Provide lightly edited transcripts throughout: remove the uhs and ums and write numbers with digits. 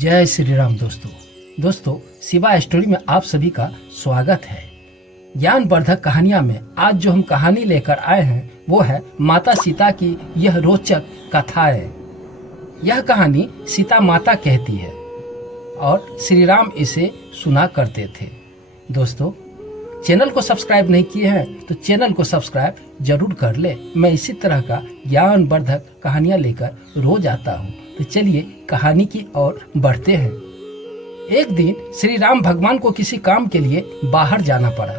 जय श्री राम दोस्तों शिवा स्टोरी में आप सभी का स्वागत है। ज्ञानवर्धक कहानियां में आज जो हम कहानी लेकर आए हैं वो है माता सीता की यह रोचक कथा है। यह कहानी सीता माता कहती है और श्री राम इसे सुना करते थे। दोस्तों, चैनल को सब्सक्राइब नहीं किए हैं तो चैनल को सब्सक्राइब जरूर कर ले। मैं इसी तरह का ज्ञानवर्धक कहानियां लेकर रोज आता हूँ। तो चलिए कहानी की ओर बढ़ते हैं। एक दिन श्री राम भगवान को किसी काम के लिए बाहर जाना पड़ा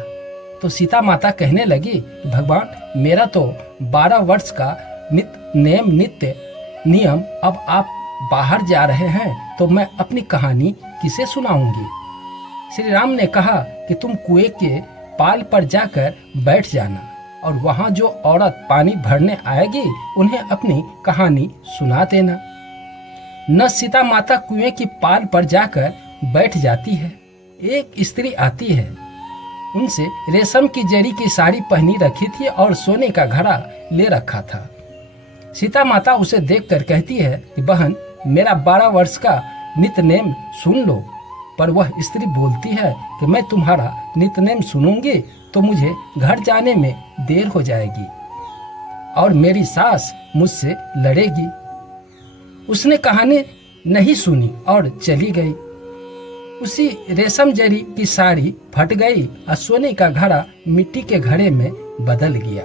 तो सीता माता कहने लगी, भगवान मेरा तो 12 वर्ष का नित्य नियम, अब आप बाहर जा रहे हैं तो मैं अपनी कहानी किसे सुनाऊंगी। श्री राम ने कहा कि तुम कुएं के पाल पर जाकर बैठ जाना और वहाँ जो औरत पानी भरने आएगी उन्हें अपनी कहानी सुना देना। न सीता माता कुएं की पाल पर जाकर बैठ जाती है। एक स्त्री आती है, उनसे रेशम की जरी की साड़ी पहनी रखी थी और सोने का घड़ा ले रखा था। सीता माता उसे देखकर कहती है कि बहन मेरा 12 वर्ष का नित्यनेम सुन लो। पर वह स्त्री बोलती है कि मैं तुम्हारा नित्यनेम सुनूंगी तो मुझे घर जाने में देर हो जाएगी और मेरी सास मुझसे लड़ेगी। उसने कहानी नहीं सुनी और चली गई। उसी रेशम जरी की साड़ी फट गई और सोने का घड़ा मिट्टी के घड़े में बदल गया।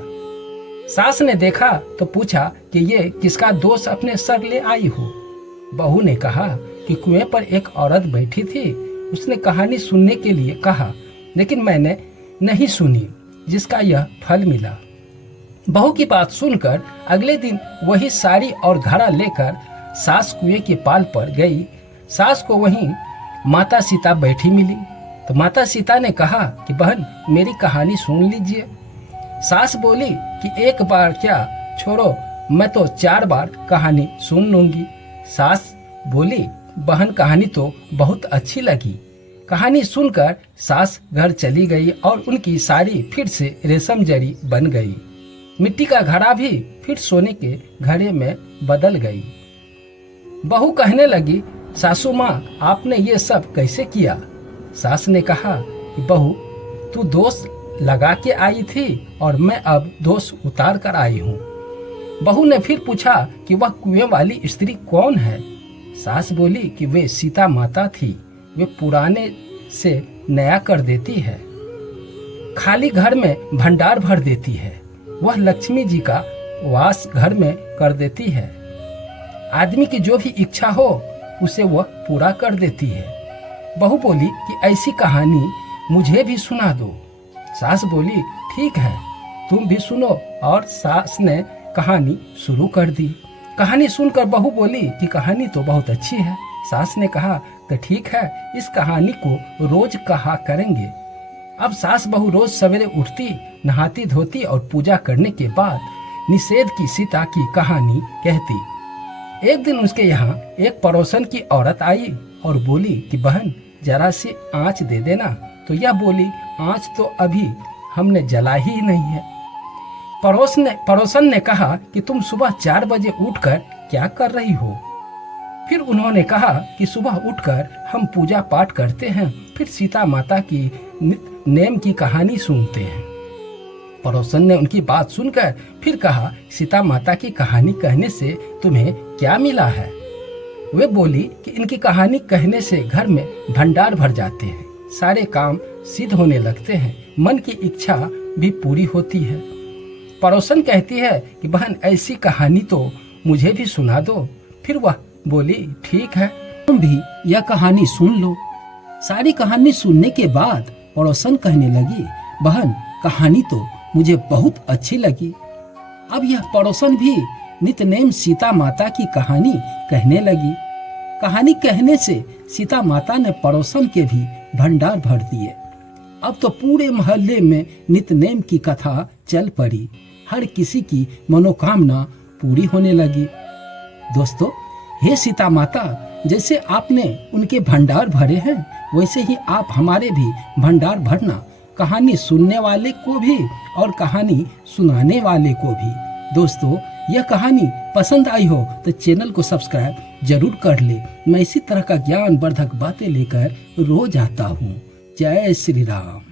सास ने देखा तो पूछा कि ये किसका दोष अपने सर ले आई हो। बहू ने कहा कि कुएं पर एक औरत बैठी थी, उसने कहानी सुनने के लिए कहा लेकिन मैंने नहीं सुनी, जिसका यह फल मिला। बहू की बात सुनकर अगले दिन वही साड़ी और घड़ा लेकर सास कुएं के पाल पर गई। सास को वहीं माता सीता बैठी मिली तो माता सीता ने कहा कि बहन मेरी कहानी सुन लीजिए। सास बोली कि एक बार क्या छोड़ो, मैं तो 4 बार कहानी सुन लूंगी। सास बोली बहन कहानी तो बहुत अच्छी लगी। कहानी सुनकर सास घर चली गई और उनकी साड़ी फिर से रेशम जरी बन गई। मिट्टी का घड़ा भी फिर सोने के घड़े में बदल गई। बहू कहने लगी, सासू माँ आपने ये सब कैसे किया। सास ने कहा कि बहू तू दोष लगा के आई थी और मैं अब दोष उतार कर आई हूँ। बहू ने फिर पूछा कि वह कुएं वाली स्त्री कौन है। सास बोली कि वे सीता माता थी, वे पुराने से नया कर देती है, खाली घर में भंडार भर देती है, वह लक्ष्मी जी का वास घर में कर देती है, आदमी की जो भी इच्छा हो उसे वह पूरा कर देती है। बहू बोली कि ऐसी कहानी मुझे भी सुना दो। सास बोली ठीक है तुम भी सुनो और सास ने कहानी शुरू कर दी। कहानी सुनकर बहू बोली कि कहानी तो बहुत अच्छी है। सास ने कहा तो ठीक है, इस कहानी को रोज कहा करेंगे। अब सास बहू रोज सवेरे उठती, नहाती धोती और पूजा करने के बाद निषेध की सीता की कहानी कहती। एक दिन उसके यहाँ एक पड़ोसन की औरत आई और बोली कि बहन जरा सी आँच दे देना। तो यह बोली आँच तो अभी हमने जला ही नहीं है। पड़ोसन ने कहा कि तुम सुबह 4 बजे उठकर क्या कर रही हो। फिर उन्होंने कहा कि सुबह उठकर हम पूजा पाठ करते हैं, फिर सीता माता की नेम की कहानी सुनते हैं। पड़ोसन ने उनकी बात सुनकर फिर कहा सीता माता की कहानी कहने से तुम्हें क्या मिला है। वे बोली कि इनकी कहानी कहने से घर में भंडार भर जाते हैं, सारे काम सिद्ध होने लगते हैं, मन की इच्छा भी पूरी होती है। पड़ोसन कहती है कि बहन ऐसी कहानी तो मुझे भी सुना दो। फिर वह बोली ठीक है तुम भी यह कहानी सुन लो। सारी कहानी सुनने के बाद पड़ोसन कहने लगी बहन कहानी तो मुझे बहुत अच्छी लगी। अब यह पड़ोसन भी नित्यनेम सीता माता की कहानी कहने लगी। कहानी कहने से सीता माता ने पड़ोसन के भी भंडार भर दिए। अब तो पूरे मोहल्ले में नित्यनेम की कथा चल पड़ी, हर किसी की मनोकामना पूरी होने लगी। दोस्तों, हे सीता माता, जैसे आपने उनके भंडार भरे हैं वैसे ही आप हमारे भी भंडार भरना, कहानी सुनने वाले को भी और कहानी सुनाने वाले को भी। दोस्तों, यह कहानी पसंद आई हो तो चैनल को सब्सक्राइब जरूर कर ले। मैं इसी तरह का ज्ञान वर्धक बातें लेकर रोज आता हूँ। जय श्री राम।